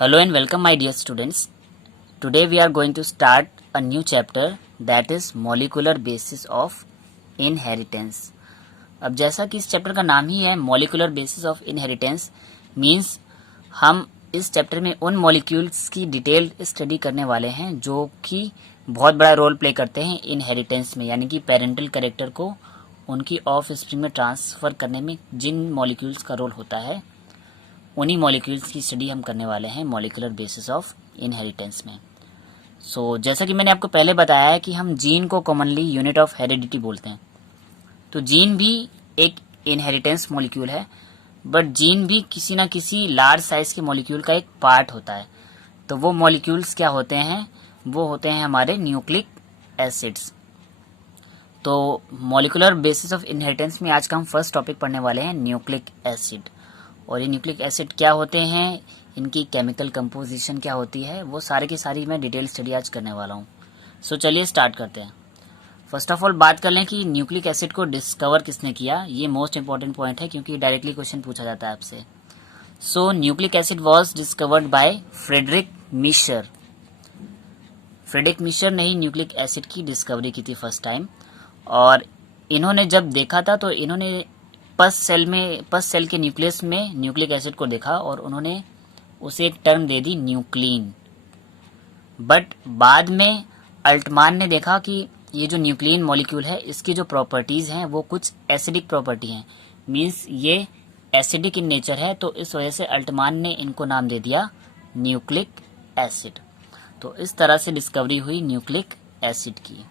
Hello and welcome my dear students. Today we are going to start a new chapter that is molecular basis of inheritance. अब जैसा कि इस chapter का नाम ही है molecular basis of inheritance means हम इस चैप्टर में उन मॉलिक्यूल्स की डिटेल स्टडी करने वाले हैं जो कि बहुत बड़ा रोल प्ले करते हैं इनहेरिटेंस में, यानी कि पेरेंटल कैरेक्टर को उनकी ऑफ स्प्रिंग में ट्रांसफ़र करने में जिन मॉलिक्यूल्स का रोल होता है उन्हीं मॉलिक्यूल्स की स्टडी हम करने वाले हैं मॉलिकुलर बेसिस ऑफ इनहेरिटेंस में। जैसा कि मैंने आपको पहले बताया है कि हम जीन को कॉमनली यूनिट ऑफ हेरिडिटी बोलते हैं, तो जीन भी एक इनहेरिटेंस मॉलिक्यूल है, बट जीन भी किसी ना किसी लार्ज साइज के मॉलिक्यूल का एक पार्ट होता है। तो वो मॉलिक्यूल्स क्या होते हैं? वो होते हैं हमारे न्यूक्लिक एसिड्स। तो मॉलिकुलर बेसिस ऑफ इनहेरिटेंस में आज का हम फर्स्ट टॉपिक पढ़ने वाले हैं न्यूक्लिक एसिड। और ये न्यूक्लिक एसिड क्या होते हैं, इनकी केमिकल कंपोजिशन क्या होती है, वो सारे की सारी मैं डिटेल स्टडी आज करने वाला हूँ। चलिए स्टार्ट करते हैं। फर्स्ट ऑफ ऑल बात कर लें कि न्यूक्लिक एसिड को डिस्कवर किसने किया। ये मोस्ट इंपॉर्टेंट पॉइंट है क्योंकि डायरेक्टली क्वेश्चन पूछा जाता है आपसे। Nucleic acid was discovered by Frederick Miescher. Frederick Miescher ने ही न्यूक्लिक एसिड की डिस्कवरी की थी फर्स्ट टाइम। और इन्होंने जब देखा था तो इन्होंने पस सेल के न्यूक्लियस में न्यूक्लिक एसिड को देखा और उन्होंने उसे एक टर्म दे दी न्यूक्लीन। बट बाद में अल्टमान ने देखा कि ये जो न्यूक्लीन मॉलिक्यूल है इसकी जो प्रॉपर्टीज़ हैं वो कुछ एसिडिक प्रॉपर्टी हैं, मींस ये एसिडिक इन नेचर है। तो इस वजह से अल्टमान ने इनको नाम दे दिया न्यूक्लिक एसिड। तो इस तरह से डिस्कवरी हुई न्यूक्लिक एसिड की।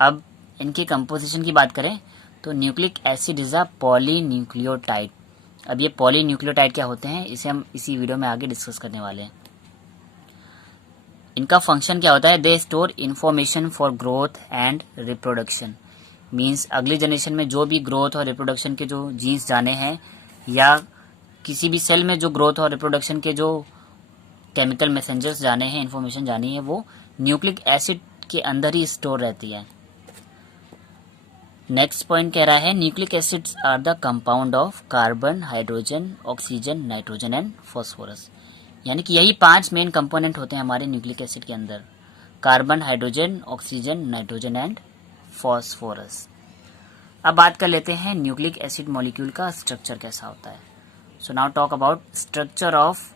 अब इनके कंपोजिशन की बात करें तो nucleic acid is a polynucleotide. अब ये पॉलीन्यूक्लियोटाइड क्या होते हैं इसे हम इसी वीडियो में आगे डिस्कस करने वाले हैं। इनका फंक्शन क्या होता है? They store information for growth and reproduction. Means अगली जनरेशन में जो भी ग्रोथ और रिप्रोडक्शन के जो जीन्स जाने हैं या किसी भी सेल में जो ग्रोथ और रिप्रोडक्शन के जो केमिकल मैसेंजर्स जाने हैं, इन्फॉर्मेशन जानी है, वो न्यूक्लिक एसिड के अंदर ही स्टोर रहती है। नेक्स्ट पॉइंट कह रहा है nucleic acids are the compound of carbon, hydrogen, oxygen, nitrogen and phosphorus. यानी कि यही 5 मेन कंपोनेंट होते हैं हमारे न्यूक्लिक एसिड के अंदर: carbon, hydrogen, oxygen, nitrogen and phosphorus. अब बात कर लेते हैं न्यूक्लिक एसिड मॉलिक्यूल का स्ट्रक्चर कैसा होता है। Now talk about structure of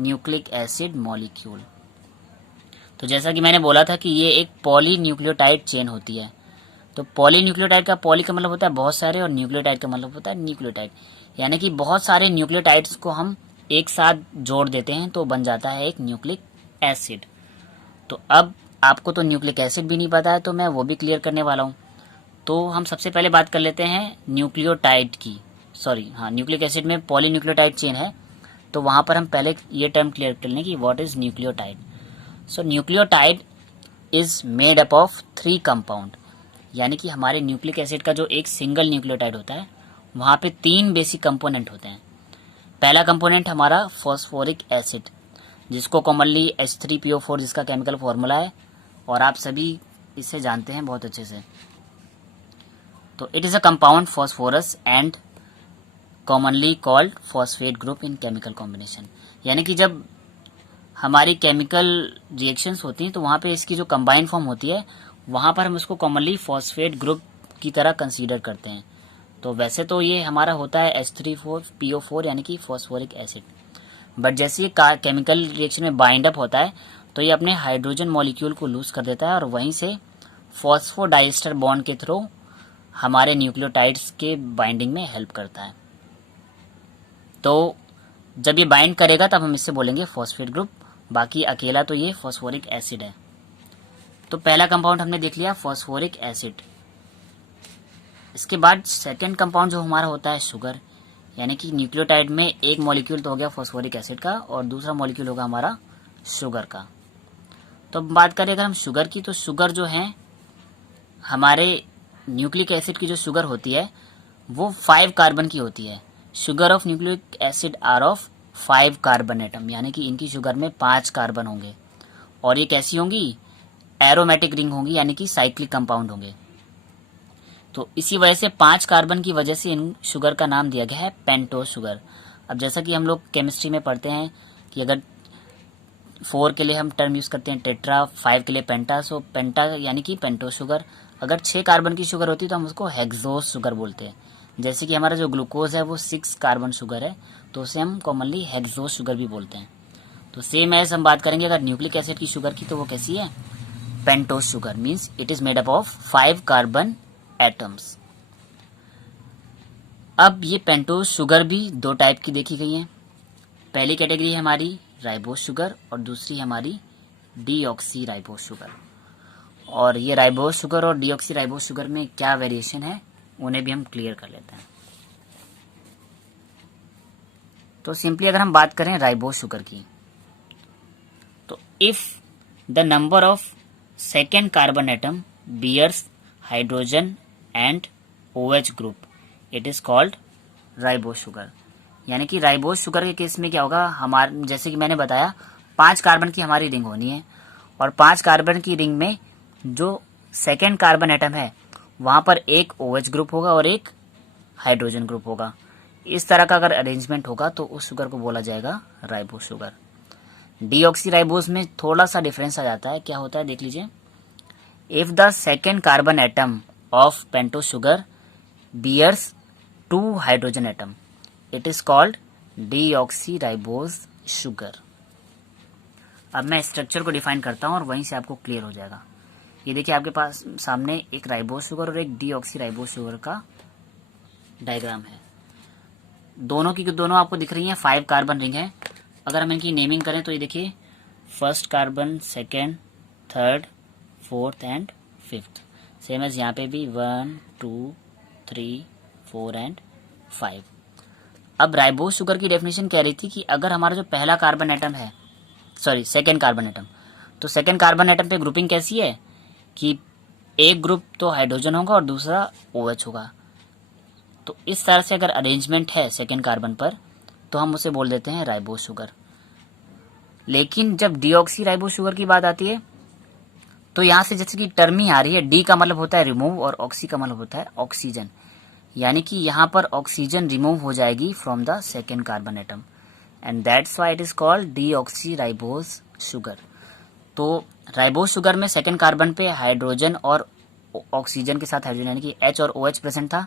nucleic acid molecule. तो जैसा कि मैंने बोला था कि ये एक पॉलीन्यूक्लियोटाइड चेन होती है। तो पॉलीन्यूक्लियोटाइड का पॉली का मतलब होता है बहुत सारे और न्यूक्लियोटाइड का मतलब होता है न्यूक्लियोटाइड, यानी कि बहुत सारे न्यूक्लियोटाइड्स को हम एक साथ जोड़ देते हैं तो बन जाता है एक न्यूक्लिक एसिड। तो अब आपको तो न्यूक्लिक एसिड भी नहीं पता है तो मैं वो भी क्लियर करने वाला हूँ। तो हम सबसे पहले बात कर लेते हैं न्यूक्लियोटाइड की। न्यूक्लिक एसिड में पॉलीन्यूक्लियोटाइड चेन है, तो वहाँ पर हम पहले ये टर्म क्लियर कर लें कि what is nucleotide. Nucleotide is made up of 3 compound. यानी कि हमारे न्यूक्लिक एसिड का जो एक सिंगल न्यूक्लियोटाइड होता है वहाँ पे 3 बेसिक कंपोनेंट होते हैं। पहला कंपोनेंट हमारा फॉस्फोरिक एसिड, जिसको कॉमनली H3PO4 जिसका केमिकल फॉर्मूला है और आप सभी इसे जानते हैं बहुत अच्छे से। तो it is a compound phosphorus and commonly called phosphate group in chemical combination. यानी कि जब हमारी केमिकल रिएक्शंस होती हैं तो वहाँ पे इसकी जो कंबाइन फॉर्म होती है वहाँ पर हम उसको कॉमनली फॉस्फेट ग्रुप की तरह कंसीडर करते हैं। तो वैसे तो ये हमारा होता है H3PO4 यानी कि फॉस्फोरिक एसिड, बट जैसे ये केमिकल रिएक्शन में बाइंड अप होता है तो ये अपने हाइड्रोजन मॉलिक्यूल को लूज कर देता है और वहीं से फॉस्फोडाइस्टर बॉन्ड के थ्रू हमारे न्यूक्लियोटाइड्स के बाइंडिंग में हेल्प करता है। तो जब ये बाइंड करेगा तब हम इससे बोलेंगे फॉस्फेट ग्रुप, बाकी अकेला तो ये फॉस्फोरिक एसिड है। तो पहला कंपाउंड हमने देख लिया फॉस्फोरिक एसिड। इसके बाद सेकंड कंपाउंड जो हमारा होता है शुगर, यानी कि न्यूक्लियोटाइड में एक मॉलिक्यूल तो हो गया फॉस्फोरिक एसिड का और दूसरा मॉलिक्यूल होगा हमारा शुगर का। तो अब बात करें अगर हम शुगर की, तो शुगर जो है हमारे न्यूक्लिक एसिड की जो शुगर होती है वो 5 कार्बन की होती है। Sugar of nucleic acid are of 5 carbon atom, यानी कि इनकी शुगर में 5 कार्बन होंगे और ये कैसी होंगी? एरोमेटिक रिंग होंगी, यानी कि साइक्लिक कंपाउंड होंगे। तो इसी वजह से 5 कार्बन की वजह से इन शुगर का नाम दिया गया है पेंटोज शुगर। अब जैसा कि हम लोग केमिस्ट्री में पढ़ते हैं कि अगर 4 के लिए हम टर्म यूज़ करते हैं टेट्रा, 5 के लिए पेंटा, सो पेंटा यानी कि पेंटोस शुगर। अगर 6 कार्बन की शुगर होती है तो हम उसको हेक्सोस शुगर बोलते हैं। जैसे कि हमारा जो ग्लूकोज है वो 6 कार्बन शुगर है, तो उसे हम कॉमनली हेक्सोस शुगर भी बोलते हैं। तो सेम एज हम बात करेंगे अगर न्यूक्लिक एसिड की शुगर की, तो वो कैसी है, pentose sugar, means it is made up of 5 carbon atoms. अब ये पेंटोस शुगर भी 2 टाइप की देखी गई है। पहली कैटेगरी है हमारी राइबोस शुगर और दूसरी हमारी डीऑक्सी राइबोस शुगर। और ये राइबोस शुगर और डीऑक्सी राइबोस शुगर में क्या वेरिएशन है उन्हें भी हम क्लियर कर लेते हैं। तो सिंपली अगर हम बात करें राइबोस शुगर की, तो if the number of second carbon atom bears hydrogen and OH group, it is called ribose sugar. यानी कि राइबोस शुगर के केस में क्या होगा, हमारे जैसे कि मैंने बताया 5 कार्बन की हमारी रिंग होनी है और 5 कार्बन की रिंग में जो सेकेंड कार्बन एटम है वहाँ पर एक OH ग्रुप होगा और एक हाइड्रोजन ग्रुप होगा। इस तरह का अगर अरेंजमेंट होगा तो उस शुगर को बोला जाएगा राइबोस शुगर। डीऑक्सी राइबोस में थोड़ा सा डिफरेंस आ जाता है। क्या होता है देख लीजिए, if the second carbon atom of pentose sugar bears 2 hydrogen atom, it is called deoxy ribose sugar. अब मैं स्ट्रक्चर को डिफाइन करता हूं और वहीं से आपको क्लियर हो जाएगा। ये देखिए आपके पास सामने एक राइबोस शुगर और एक डीऑक्सी राइबोस शुगर का डायग्राम है। दोनों की दोनों आपको दिख रही हैं 5 कार्बन रिंग है। अगर हम इनकी नेमिंग करें तो ये देखिए first carbon, second, third, fourth and fifth. Same as यहाँ पे भी 1, 2, 3, 4 एंड 5। अब राइबोस शुगर की डेफिनेशन कह रही थी कि अगर हमारा जो पहला कार्बन एटम है, सॉरी सेकेंड कार्बन एटम, तो सेकेंड कार्बन एटम पे ग्रुपिंग कैसी है कि एक ग्रुप तो हाइड्रोजन होगा और दूसरा OH होगा। तो इस तरह से अगर अरेंजमेंट है सेकेंड कार्बन पर तो हम उसे बोल देते हैं राइबोस शुगर। लेकिन जब डीऑक्सी राइबोस शुगर की बात आती है तो यहाँ से जैसे कि टर्म ही आ रही है, डी का मतलब होता है रिमूव और ऑक्सी का मतलब होता है ऑक्सीजन। यानी कि यहाँ पर ऑक्सीजन रिमूव हो जाएगी from the second carbon atom and that's why it is called deoxy ribose sugar. तो राइबोस शुगर में सेकेंड कार्बन पे हाइड्रोजन और ऑक्सीजन के साथ हाइड्रोजन यानी कि H और OH प्रेजेंट था,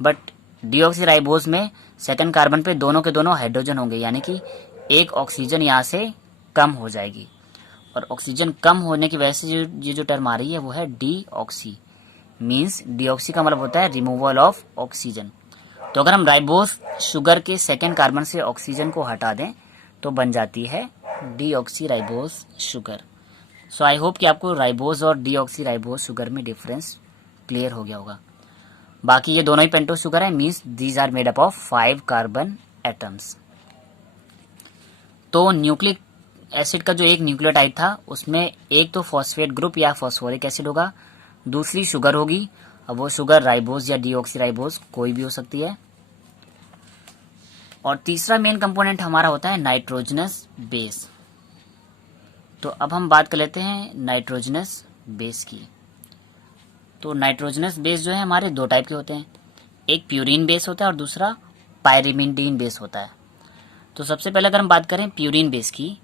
बट डीऑक्सी राइबोस में सेकेंड कार्बन पे दोनों के दोनों हाइड्रोजन होंगे, यानी कि एक ऑक्सीजन यहाँ से कम हो जाएगी। और ऑक्सीजन कम होने की वजह से ये जो टर्म आ रही है वो है डीऑक्सी, मीन्स डीऑक्सी का मतलब होता है रिमूवल ऑफ ऑक्सीजन। तो अगर हम राइबोस शुगर के सेकेंड कार्बन से ऑक्सीजन को हटा दें तो बन जाती है deoxy ribose sugar. So I hope कि आपको राइबोस और डीऑक्सी राइबोस शुगर में डिफरेंस क्लियर हो गया होगा। बाकी ये दोनों ही पेंटोस शुगर है, means these are made up of 5 carbon atoms. तो न्यूक्लिक एसिड का जो एक न्यूक्लियोटाइड था उसमें एक तो फॉस्फेट ग्रुप या फॉस्फोरिक एसिड होगा, दूसरी शुगर होगी। अब वो शुगर राइबोस या डीऑक्सी राइबोस कोई भी हो सकती है। और तीसरा मेन कंपोनेंट हमारा होता है नाइट्रोजनस बेस। तो अब हम बात कर लेते हैं नाइट्रोजनस बेस की। तो नाइट्रोजनस बेस जो है हमारे 2 टाइप के होते हैं, एक प्यूरिन बेस होता है और दूसरा पायरिमिडीन बेस होता है। तो सबसे पहले अगर हम बात करें प्यूरिन बेस की,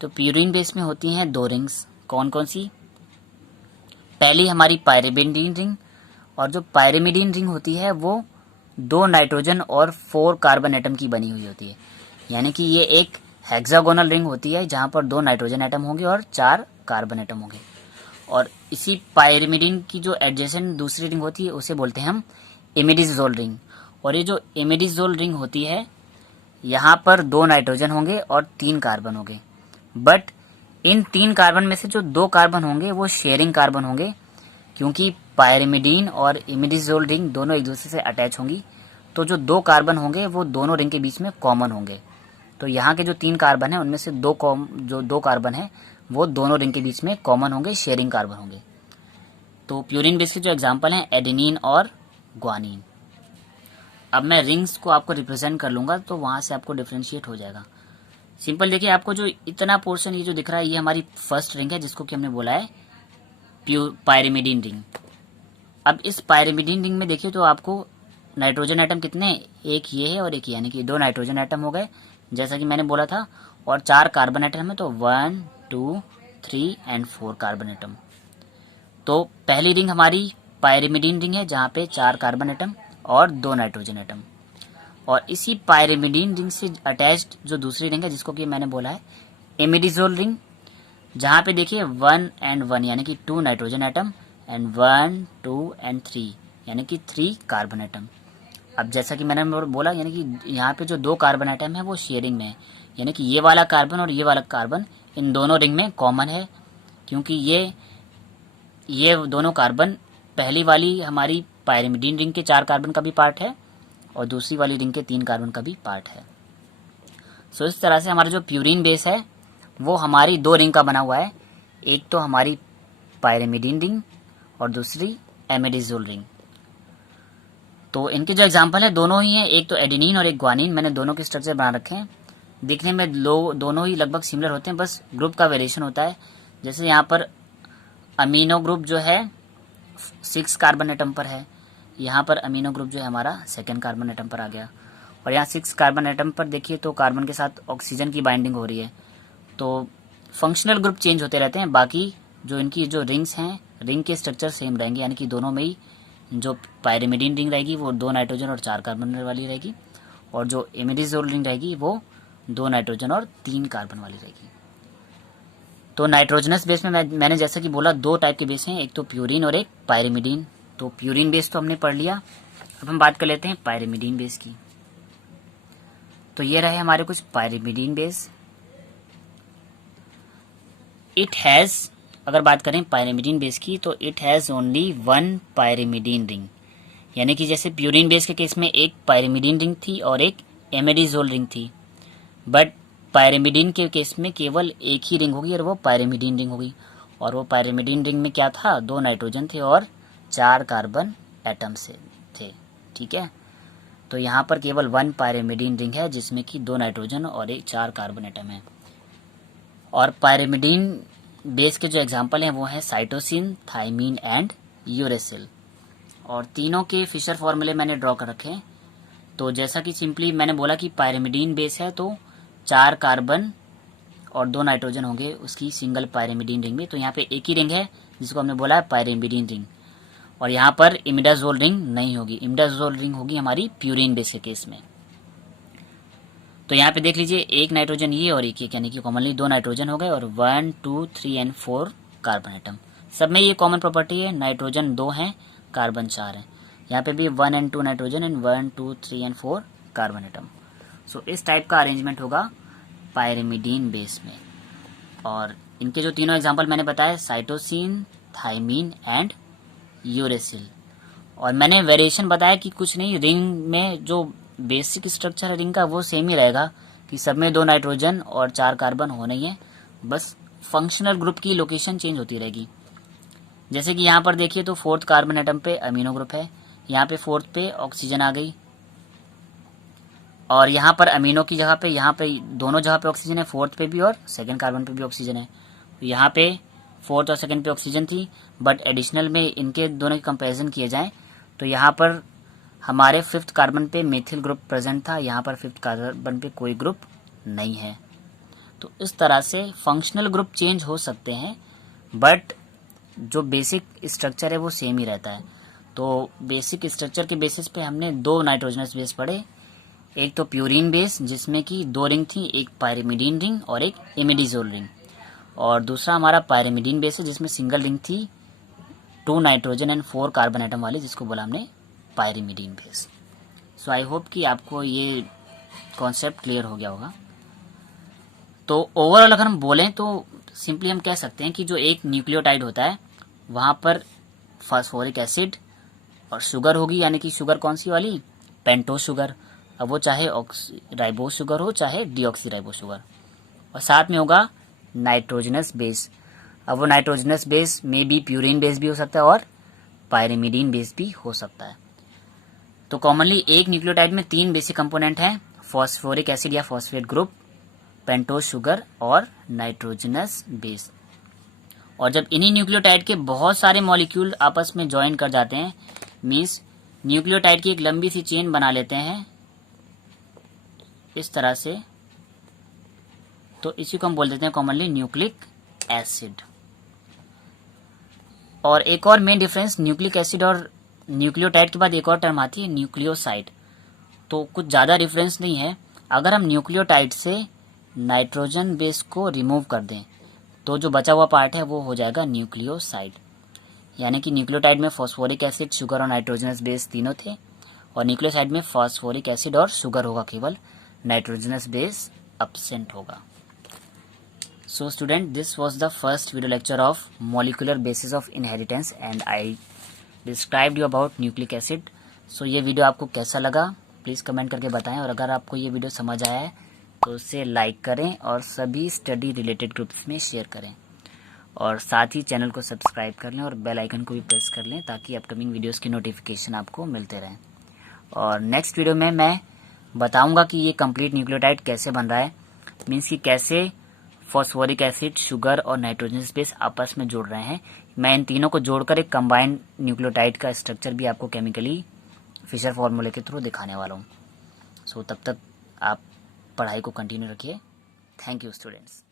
तो प्यूरिन बेस में होती हैं 2 रिंग्स। कौन कौन सी? पहली हमारी पायरिमिडीन रिंग, और जो पायरिमिडीन रिंग होती है वो 2 नाइट्रोजन और 4 कार्बन एटम की बनी हुई होती है। यानी कि ये एक हेक्सागोनल रिंग होती है जहाँ पर 2 नाइट्रोजन एटम होंगे और 4 कार्बन एटम होंगे। और इसी पायरिमिडीन की जो एडजेसेंट दूसरी रिंग होती है उसे बोलते हैं हम इमिडिजोल रिंग। और ये जो इमिडिजोल रिंग होती है यहाँ पर 2 नाइट्रोजन होंगे और 3 कार्बन होंगे, बट इन 3 कार्बन में से जो 2 कार्बन होंगे वो शेयरिंग कार्बन होंगे, क्योंकि पायरिमिडीन और इमिडिजोल रिंग दोनों एक दूसरे से अटैच होंगी। तो जो 2 कार्बन होंगे वो दोनों रिंग के बीच में कॉमन होंगे। तो यहाँ के जो 3 कार्बन है उनमें से जो 2 कार्बन है वो दोनों रिंग के बीच में कॉमन होंगे, शेयरिंग कार्बन होंगे। तो प्यूरिन बेस के जो एग्जाम्पल हैं एडेनिन और ग्वानिन। अब मैं रिंग्स को आपको रिप्रेजेंट कर लूंगा तो वहां से आपको डिफ्रेंशिएट हो जाएगा। सिंपल देखिए, आपको जो इतना पोर्शन ये जो दिख रहा है ये हमारी फर्स्ट रिंग है जिसको कि हमने बोला है पायरिमिडीन रिंग। अब इस पायरिमिडीन रिंग में देखिए तो आपको नाइट्रोजन एटम कितने, एक ये है और एक ये, यानी कि 2 नाइट्रोजन एटम हो गए जैसा कि मैंने बोला था, और 4 कार्बन एटम है, तो 1 2 3 एंड 4 कार्बन एटम। तो पहली रिंग हमारी पायरिमिडीन रिंग है जहाँ पे 4 कार्बन एटम और 2 नाइट्रोजन एटम। और इसी पायरिमिडीन रिंग से अटैच्ड जो दूसरी रिंग है जिसको कि मैंने बोला है इमिडिजोल रिंग, जहाँ पे देखिए 1 एंड 1 यानी कि 2 नाइट्रोजन एटम एंड 1 2 एंड 3 यानी कि 3 कार्बन एटम। अब जैसा कि मैंने बोला यानी कि यहाँ पे जो 2 कार्बन एटम है वो शेयरिंग में है, यानी कि ये वाला कार्बन और ये वाला कार्बन इन दोनों रिंग में कॉमन है, क्योंकि ये दोनों कार्बन पहली वाली हमारी पायरिमिडीन रिंग के 4 कार्बन का भी पार्ट है और दूसरी वाली रिंग के 3 कार्बन का भी पार्ट है। सो इस तरह से हमारा जो प्यूरिन बेस है वो हमारी 2 रिंग का बना हुआ है, एक तो हमारी पायरिमिडीन रिंग और दूसरी एमिडिजोल रिंग। तो इनके जो एग्जांपल है दोनों ही हैं, एक तो एडेनिन और एक ग्वानिन। मैंने दोनों के स्ट्रक्चर बना रखे हैं, दिखने में दोनों ही लगभग सिमिलर होते हैं, बस ग्रुप का वेरिएशन होता है। जैसे यहाँ पर अमीनो ग्रुप जो है 6 कार्बन एटम पर है, यहाँ पर अमीनो ग्रुप जो है हमारा 2 कार्बन एटम पर आ गया। और यहाँ 6 कार्बन एटम पर देखिए तो कार्बन के साथ ऑक्सीजन की बाइंडिंग हो रही है। तो फंक्शनल ग्रुप चेंज होते रहते हैं, बाकी जो इनकी जो रिंग्स हैं रिंग के स्ट्रक्चर सेम रहेंगे, यानी कि दोनों में ही जो पायरिमिडीन रिंग रहेगी वो 2 नाइट्रोजन और 4 कार्बन वाली रहेगी, और जो इमिडिजोल रिंग रहेगी वो 2 नाइट्रोजन और 3 कार्बन वाली रहेगी। तो नाइट्रोजनस बेस में मैंने जैसा कि बोला 2 टाइप के बेस हैं, एक तो प्यूरिन और एक पायरिमिडीन। तो प्यूरिन बेस तो हमने पढ़ लिया, अब हम बात कर लेते हैं पायरिमिडीन बेस की। तो ये रहे हमारे कुछ पायरिमिडीन बेस। इट हैज़, अगर बात करें पायरिमिडीन बेस की, तो it has only 1 pyrimidine ring, यानी कि जैसे प्यूरिन बेस के केस में एक पायरिमिडीन रिंग थी और एक एमिडिजोल रिंग थी, बट पायरिमिडीन के केस में केवल एक ही रिंग होगी और वो पायरिमिडीन रिंग होगी। और वो पायरिमिडीन रिंग में क्या था, 2 नाइट्रोजन थे और 4 कार्बन एटम से थे। ठीक है, तो यहाँ पर केवल 1 पायरिमिडीन रिंग है जिसमें कि 2 नाइट्रोजन और 4 कार्बन एटम है। और पायरिमिडीन बेस के जो एग्जाम्पल हैं वो हैं साइटोसिन, थाइमीन एंड यूरेसिल। और तीनों के फिशर फॉर्मूले मैंने ड्रॉ कर रखे हैं। तो जैसा कि सिंपली मैंने बोला कि पायरिमिडीन बेस है तो 4 कार्बन और 2 नाइट्रोजन होंगे उसकी सिंगल पायरिमिडीन रिंग में। तो यहाँ पे एक ही रिंग है जिसको हमने बोला है पायरिमिडीन रिंग, और यहाँ पर इमिडाजोल रिंग नहीं होगी, इमिडाजोल रिंग होगी हमारी प्यूरिन बेस के केस में। तो यहाँ पे देख लीजिए एक नाइट्रोजन ये और एक, यानी कि कॉमनली 2 नाइट्रोजन हो गए और 1 2 3 एंड 4 कार्बन एटम। सब में ये कॉमन प्रॉपर्टी है, नाइट्रोजन 2 हैं, कार्बन 4 है। यहाँ पे भी 1 and 2 nitrogen and 1 2 3 and 4 carbon atom. So इस टाइप का अरेंजमेंट होगा पायरिमिडीन बेस में। और इनके जो तीनों एग्जाम्पल मैंने बताया, साइटोसिन, थाइमीन एंड यूरेसिल। और मैंने वेरिएशन बताया कि कुछ नहीं, रिंग में जो बेसिक स्ट्रक्चर है रिंग का वो सेम ही रहेगा कि सब में 2 नाइट्रोजन और 4 कार्बन होने ही है, बस फंक्शनल ग्रुप की लोकेशन चेंज होती रहेगी। जैसे कि यहाँ पर देखिए तो 4th कार्बन एटम पे अमीनो ग्रुप है, यहाँ पे 4th पे ऑक्सीजन आ गई, और यहाँ पर अमीनो की जगह पे यहाँ पे दोनों जगह पे ऑक्सीजन है, 4th पे भी और 2nd कार्बन पे भी ऑक्सीजन है। यहाँ पे 4th और 2nd पे ऑक्सीजन थी, बट एडिशनल में इनके दोनों के कंपैरिजन किए जाएं तो यहाँ पर हमारे 5th कार्बन पे मेथिल ग्रुप प्रेजेंट था, यहाँ पर 5th कार्बन पे कोई ग्रुप नहीं है। तो इस तरह से फंक्शनल ग्रुप चेंज हो सकते हैं, बट जो बेसिक स्ट्रक्चर है वो सेम ही रहता है। तो बेसिक स्ट्रक्चर के बेसिस पे हमने 2 नाइट्रोजनस बेस पढ़े, एक तो प्यूरिन बेस जिसमें कि 2 रिंग थी, एक पायरिमिडीन रिंग और एक इमिडिजोल रिंग, और दूसरा हमारा पायरिमिडीन बेस है जिसमें सिंगल रिंग थी, 2 नाइट्रोजन एंड 4 कार्बन एटम वाली, जिसको बोला हमने pyrimidine base. So I hope कि आपको ये कॉन्सेप्ट क्लियर हो गया होगा। तो ओवरऑल अगर हम बोलें तो सिंपली हम कह सकते हैं कि जो एक न्यूक्लियोटाइड होता है वहाँ पर फास्फोरिक एसिड और शुगर होगी, यानी कि शुगर कौन सी वाली, पेंटोस शुगर। अब वो चाहे राइबोस शुगर हो चाहे डीऑक्सी राइबोस शुगर, और साथ में होगा नाइट्रोजनस बेस। अब वो नाइट्रोजनस बेस में भी प्यूरिन बेस भी हो सकता है और पायरिमिडीन बेस भी हो सकता है। तो कॉमनली एक न्यूक्लियोटाइड में 3 बेसिक कंपोनेंट हैं, फॉस्फोरिक एसिड या फॉस्फेट ग्रुप, पेंटोस शुगर और नाइट्रोजनस बेस। और जब इन्हीं न्यूक्लियोटाइड के बहुत सारे मॉलिक्यूल आपस में ज्वाइन कर जाते हैं, मीन्स न्यूक्लियोटाइड की एक लंबी सी चेन बना लेते हैं इस तरह से, तो इसी को हम बोल देते हैं कॉमनली न्यूक्लिक एसिड। और एक और मेन डिफरेंस, न्यूक्लिक एसिड और न्यूक्लियोटाइड के बाद एक और टर्म आती है न्यूक्लियोसाइड। तो कुछ ज़्यादा डिफरेंस नहीं है। अगर हम न्यूक्लियोटाइड से नाइट्रोजन बेस को रिमूव कर दें तो जो बचा हुआ पार्ट है वो हो जाएगा न्यूक्लियोसाइड। यानी कि न्यूक्लियोटाइड में फॉस्फोरिक एसिड, शुगर और नाइट्रोजनस बेस तीनों थे, और न्यूक्लियोसाइड में फॉस्फोरिक एसिड और शुगर होगा केवल, नाइट्रोजनस बेस absent होगा। So student, this was the first video lecture of molecular basis of inheritance and I described you about nucleic acid. So ये वीडियो आपको कैसा लगा प्लीज़ कमेंट करके बताएं, और अगर आपको ये वीडियो समझ आया है तो उसे लाइक करें और सभी स्टडी रिलेटेड ग्रुप्स में शेयर करें, और साथ ही चैनल को सब्सक्राइब कर लें और बेल आइकन को भी प्रेस कर लें ताकि अपकमिंग वीडियोस की नोटिफिकेशन आपको मिलते रहें। और नेक्स्ट वीडियो में मैं बताऊंगा कि ये कंप्लीट न्यूक्लियोटाइड कैसे बन रहा है, मीन्स कि कैसे फॉस्फोरिक एसिड, शुगर और नाइट्रोजन बेस आपस में जुड़ रहे हैं। मैं इन तीनों को जोड़कर एक कंबाइंड न्यूक्लियोटाइड का स्ट्रक्चर भी आपको केमिकली फिशर फॉर्मूले के थ्रू दिखाने वाला हूँ। सो तब तक आप पढ़ाई को कंटिन्यू रखिए। Thank you students.